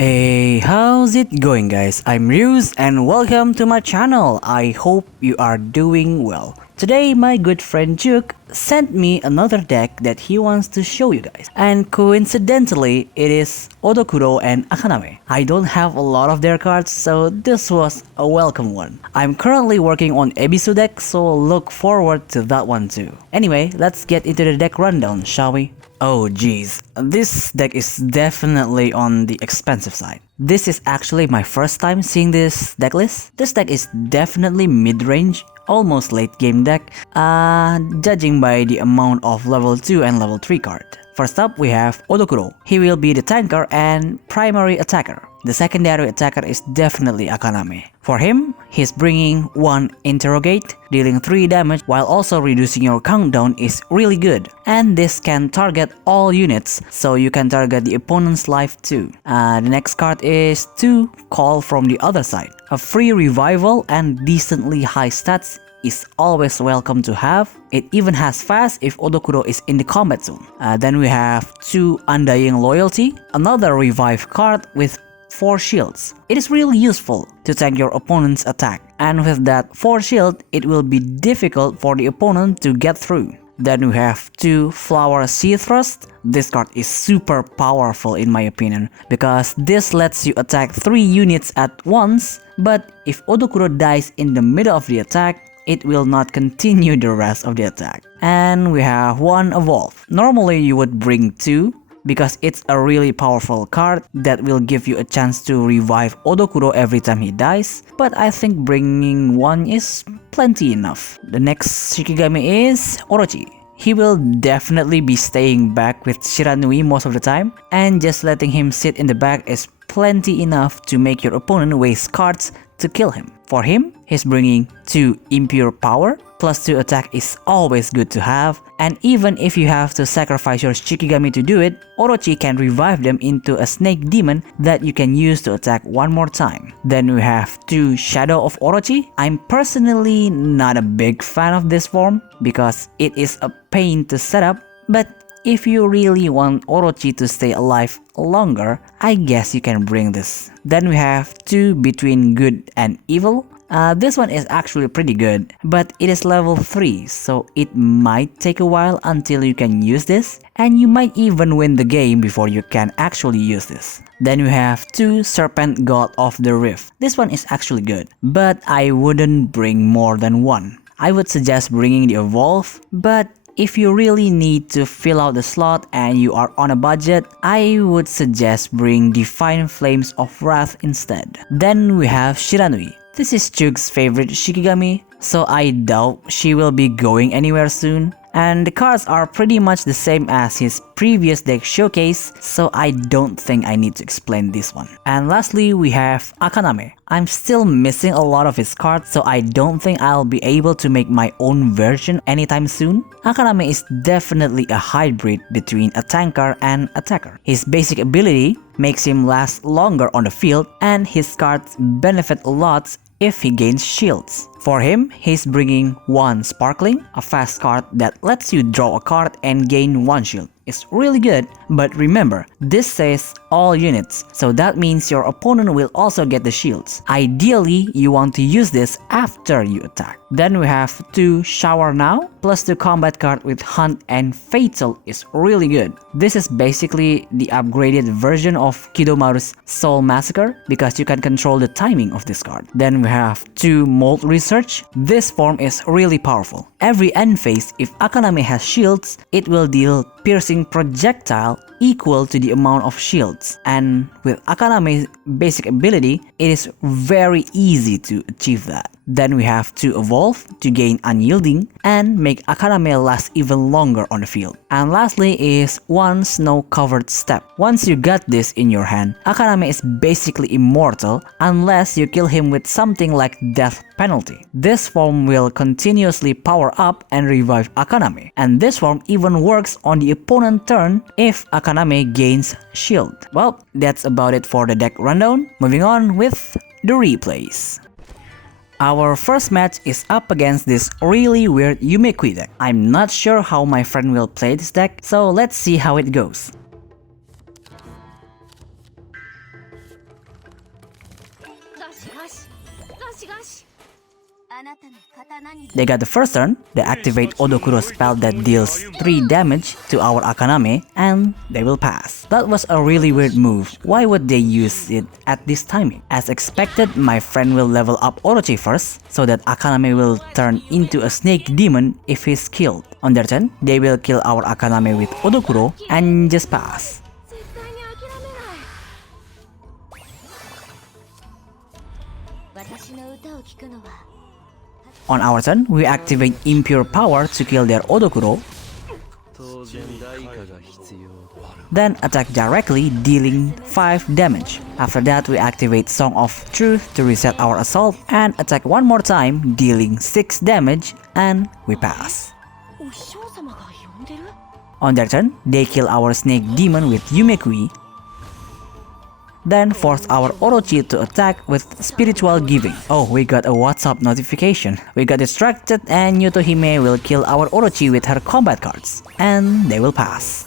Hey, how's it going guys? I'm Ryuz and welcome to my channel. I hope you are doing well. Today my good friend Juk sent me another deck that he wants to show you guys. And coincidentally, it is Odokuro and Akaname. I don't have a lot of their cards, so this was a welcome one. I'm currently working on Ebisu deck, so look forward to that one too. Anyway, let's get into the deck rundown, shall we? Oh geez, this deck is definitely on the expensive side. This is actually my first time seeing this deck list. This deck is definitely mid-range, almost late game deck, judging by the amount of level 2 and level 3 card. First up, we have Odokuro. He will be the tanker and primary attacker. The secondary attacker is definitely Akaname. For him, he's bringing 1 Interrogate, dealing 3 damage while also reducing your countdown is really good. And this can target all units, so you can target the opponent's life too. The next card is 2 Call from the other side. A free revival and decently high stats is always welcome to have. It even has fast if Odokuro is in the combat zone. Then we have 2 Undying Loyalty, another revive card with 4 shields. It is really useful to tank your opponent's attack, and with that 4 shield, it will be difficult for the opponent to get through. Then we have 2 Flower Sea Thrust. This card is super powerful in my opinion, because this lets you attack 3 units at once, but if Odokuro dies in the middle of the attack, it will not continue the rest of the attack. And we have 1 Evolve. Normally you would bring 2, because it's a really powerful card that will give you a chance to revive Odokuro every time he dies, but I think bringing 1 is plenty enough. The next Shikigami is Orochi. He will definitely be staying back with Shiranui most of the time, and just letting him sit in the back is plenty enough to make your opponent waste cards to kill him. For him, he's bringing 2 Impure Power, plus 2 attack is always good to have, and even if you have to sacrifice your Shikigami to do it, Orochi can revive them into a snake demon that you can use to attack 1 more time. Then we have 2 Shadow of Orochi. I'm personally not a big fan of this form because it is a pain to set up, but if you really want Orochi to stay alive longer, I guess you can bring this. Then we have 2 Between Good and Evil. This one is actually pretty good, but it is level 3, so it might take a while until you can use this, and you might even win the game before you can actually use this. Then we have 2 Serpent God of the Rift. This one is actually good, but I wouldn't bring more than 1. I would suggest bringing the Evolve, but if you really need to fill out the slot and you are on a budget, I would suggest bring Divine Flames of Wrath instead. Then we have Shiranui. This is Chug's favorite Shikigami, so I doubt she will be going anywhere soon. And the cards are pretty much the same as his previous deck showcase, so I don't think I need to explain this one. And lastly, we have Akaname. I'm still missing a lot of his cards, so I don't think I'll be able to make my own version anytime soon. Akaname is definitely a hybrid between a tanker and attacker. His basic ability makes him last longer on the field, and his cards benefit a lot if he gains shields. For him, he's bringing 1 Sparkling, a fast card that lets you draw a card and gain 1 shield. It's really good, but remember, this says all units, so that means your opponent will also get the shields. Ideally, you want to use this after you attack. Then we have 2 Shower Now, plus 2 combat card with Hunt and Fatal is really good. This is basically the upgraded version of Kidomaru's Soul Massacre, because you can control the timing of this card. Then we have 2 Mold Research. This form is really powerful. Every end phase, if Akaname has shields, it will deal piercing projectile equal to the amount of shields. And with Akaname's basic ability, it is very easy to achieve that. Then we have to evolve to gain unyielding and make Akaname last even longer on the field. And lastly is one snow covered step. Once you got this in your hand, Akaname is basically immortal unless you kill him with something like death penalty. This form will continuously power up and revive Akaname, and this form even works on the opponent's turn if Akaname gains shield. Well, that's about it for the deck rundown. Moving on with the replays. Our first match is up against this really weird Yumekui deck. I'm not sure how my friend will play this deck, so let's see how it goes. They got the first turn, they activate Odokuro spell that deals 3 damage to our Akaname, and they will pass. That was a really weird move. Why would they use it at this timing? As expected, my friend will level up Orochi first, so that Akaname will turn into a snake demon if he's killed. On their turn, they will kill our Akaname with Odokuro and just pass. On our turn, we activate Impure Power to kill their Odokuro, then attack directly, dealing 5 damage. After that, we activate Song of Truth to reset our assault and attack one more time, dealing 6 damage, and we pass. On their turn, they kill our snake demon with Yumekui, then force our Orochi to attack with Spiritual Giving. Oh, we got a WhatsApp notification. We got distracted and Yutohime will kill our Orochi with her combat cards. And they will pass.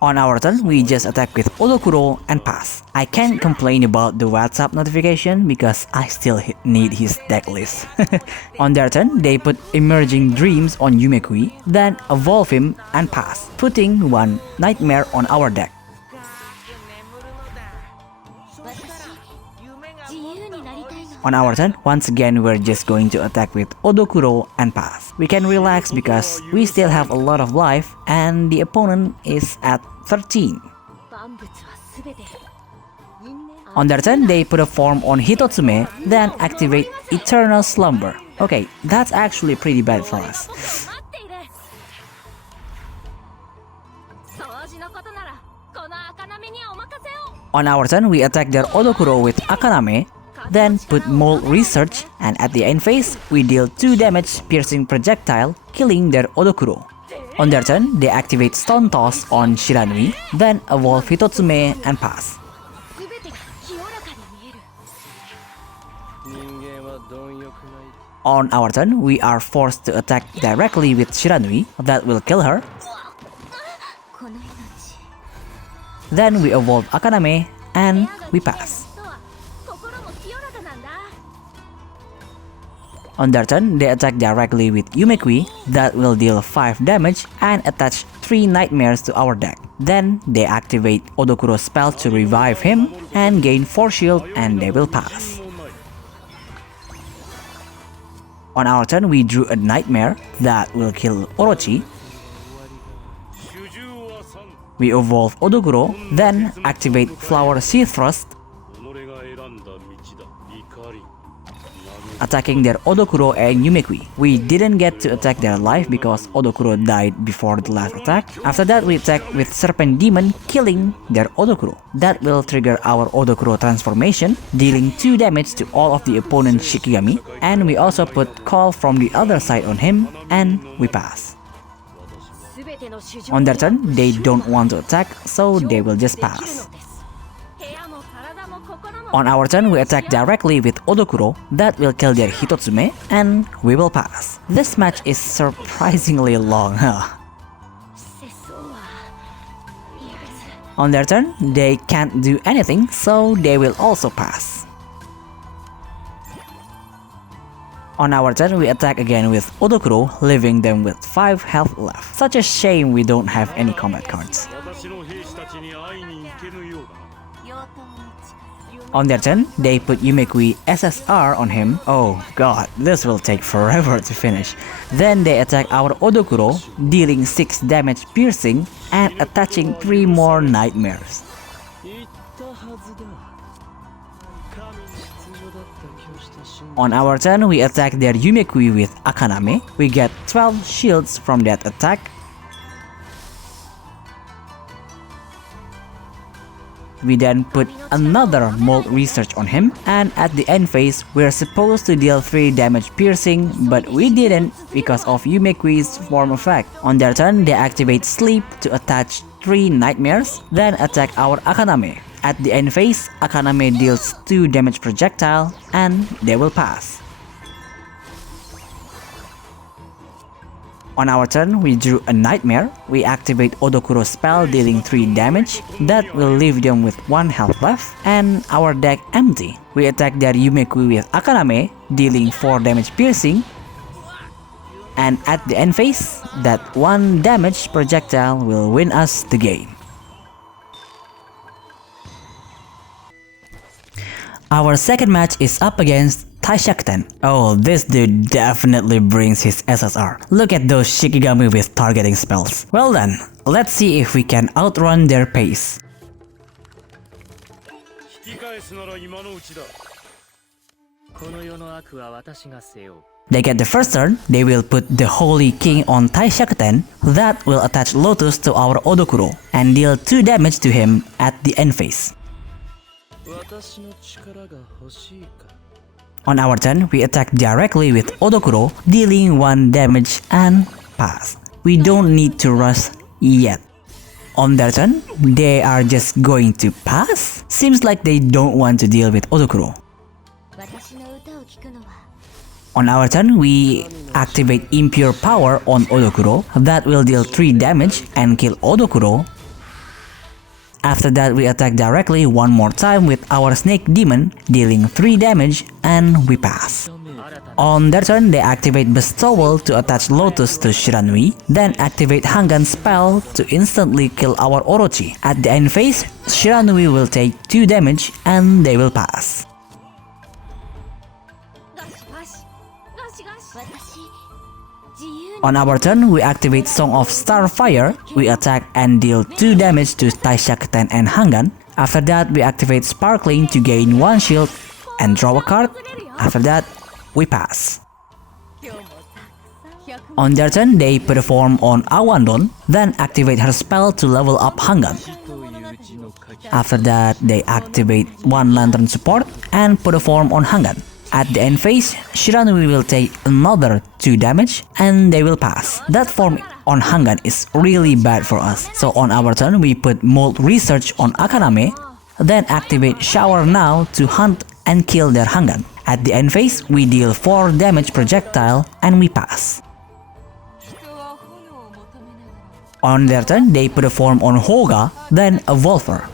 On our turn, we just attack with Odokuro and pass. I can't complain about the WhatsApp notification because I still need his deck list. On their turn, they put Emerging Dreams on Yumekui, then evolve him and pass, putting 1 Nightmare on our deck. On our turn, once again we're just going to attack with Odokuro and pass. We can relax because we still have a lot of life and the opponent is at 13. On their turn, they put a form on Hitotsume, then activate Eternal Slumber. Okay, that's actually pretty bad for us. On our turn, we attack their Odokuro with Akaname, then put Mold Research, and at the end phase, we deal 2 damage piercing projectile, killing their Odokuro. On their turn, they activate Stone Toss on Shiranui, then evolve Hitotsume and pass. On our turn, we are forced to attack directly with Shiranui, that will kill her. Then we evolve Akaname, and we pass. On their turn, they attack directly with Yumekui, that will deal 5 damage and attach 3 nightmares to our deck. Then they activate Odokuro's spell to revive him and gain 4 shield and they will pass. On our turn, we drew a nightmare that will kill Orochi. We evolve Odokuro, then activate Flower Sea Thrust, attacking their Odokuro and Yumekui. We didn't get to attack their life because Odokuro died before the last attack. After that, we attack with Serpent Demon, killing their Odokuro. That will trigger our Odokuro transformation, dealing 2 damage to all of the opponent's Shikigami. And we also put Call from the other side on him, and we pass. On their turn, they don't want to attack, so they will just pass. On our turn, we attack directly with Odokuro, that will kill their Hitotsume, and we will pass. This match is surprisingly long, huh? On their turn, they can't do anything, so they will also pass. On our turn, we attack again with Odokuro, leaving them with 5 health left. Such a shame we don't have any combat cards. On their turn, they put Yumekui SSR on him. Oh god, this will take forever to finish. Then they attack our Odokuro, dealing 6 damage piercing and attaching 3 more nightmares. On our turn, we attack their Yumekui with Akaname. We get 12 shields from that attack. We then put another Mold Research on him, and at the end phase, we're supposed to deal 3 damage piercing, but we didn't because of Yumekui's form effect. On their turn, they activate Sleep to attach 3 nightmares, then attack our Akaname. At the end phase, Akaname deals 2 damage projectile, and they will pass. On our turn, we drew a Nightmare. We activate Odokuro spell dealing 3 damage. That will leave them with 1 health left and our deck empty. We attack their Yumekui with Akaname, dealing 4 damage piercing. And at the end phase, that 1 damage projectile will win us the game. Our second match is up against Taishakuten. Oh, this dude definitely brings his SSR. Look at those Shikigami with targeting spells. Well then, let's see if we can outrun their pace. They get the first turn, they will put the Holy King on Taishakuten. That will attach Lotus to our Odokuro and deal 2 damage to him at the end phase. On our turn, we attack directly with Odokuro, dealing 1 damage and pass. We don't need to rush yet. On their turn, they are just going to pass? Seems like they don't want to deal with Odokuro. On our turn, we activate Impure Power on Odokuro. That will deal 3 damage and kill Odokuro. After that, we attack directly one more time with our Snake Demon, dealing 3 damage and we pass. On their turn, they activate Bestowal to attach Lotus to Shiranui, then activate Hangan's spell to instantly kill our Orochi. At the end phase, Shiranui will take 2 damage and they will pass. On our turn, we activate Song of Starfire. We attack and deal 2 damage to Taishakuten and Hangan. After that, we activate Sparkling to gain 1 shield and draw a card. After that, we pass. On their turn, they put a form on Awandon, then activate her spell to level up Hangan. After that, they activate 1 Lantern support and put a form on Hangan. At the end phase, Shiranui will take another 2 damage and they will pass. That form on Hangan is really bad for us. So on our turn, we put Mold Research on Akaname, then activate Shower Now to hunt and kill their Hangan. At the end phase, we deal 4 damage projectile and we pass. On their turn, they put a form on Hoga, then a Wolfer.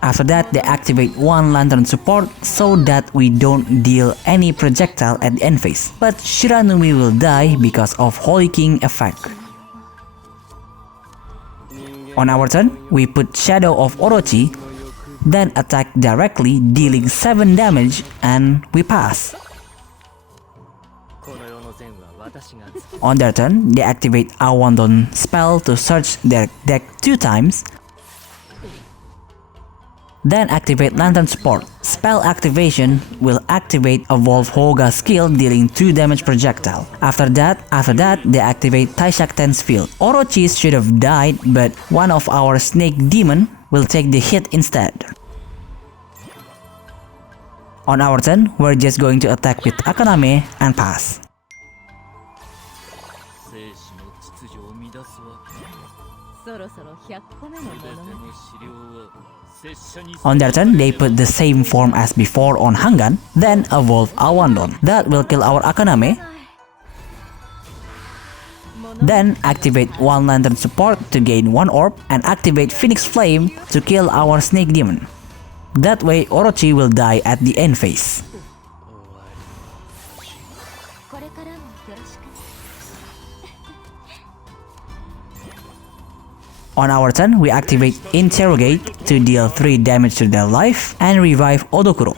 After that, they activate 1 Lantern support so that we don't deal any projectile at the end phase. But Shiranui will die because of Holy King effect. On our turn, we put Shadow of Orochi, then attack directly dealing 7 damage and we pass. On their turn, they activate Awandon spell to search their deck 2 times. Then activate Lantern support. Spell activation will activate a Wolf Hoga skill dealing 2 damage projectile. After that, they activate Taishakuten's field. Orochi should have died, but one of our Snake Demon will take the hit instead. On our turn, we're just going to attack with Akaname and pass. On their turn, they put the same form as before on Hangan, then evolve Awandon. That will kill our Akaname. Then activate 1 Lantern support to gain 1 orb and activate Phoenix Flame to kill our Snake Demon. That way Orochi will die at the end phase. On our turn, we activate Interrogate to deal 3 damage to their life and revive Odokuro.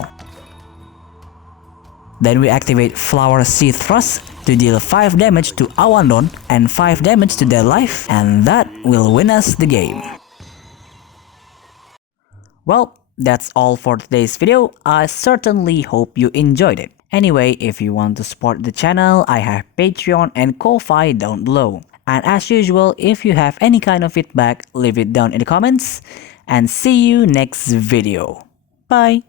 Then we activate Flower Seed Thrust to deal 5 damage to Awandon and 5 damage to their life, and that will win us the game. Well, that's all for today's video. I certainly hope you enjoyed it. Anyway, if you want to support the channel, I have Patreon and Ko-Fi down below. And as usual, if you have any kind of feedback, leave it down in the comments. And see you next video. Bye!